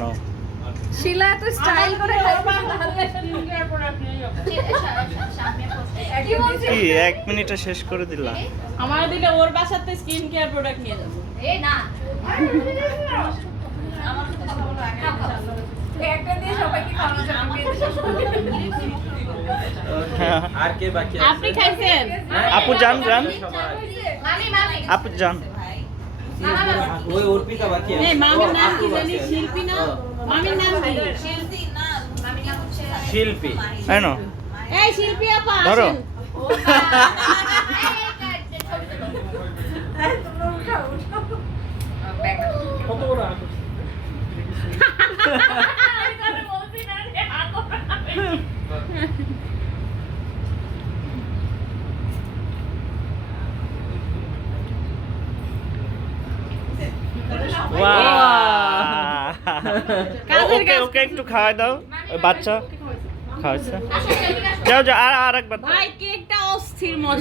নাও। শিলা এত স্টাইল করে কি এক মিনিটে শেষ করে দিলা। আমার দিলে ওর বাসাতে স্কিন কেয়ার প্রোডাক্ট নিয়ে যাব। এ না। হ্যাঁ। আর কে বাকি আছে? আপনি খাইছেন? আপু যান যান। সবাই। মামি মামি। আপু যান। ওই অর্পিতা বাকি আছে। মামির নাম কি জানি শিল্পী না? মামির নাম কি? শিল্পী না মামির নাম হচ্ছে শিল্পী। তাই না? এই শিল্পী আপা ধরো। কত বড় ওকে ওকে একটু খাওয়াই দাও। বাচ্চা খাওয়াইছে। যাও যাও আর আর একবার ভাই কেকটা অস্থির মজা।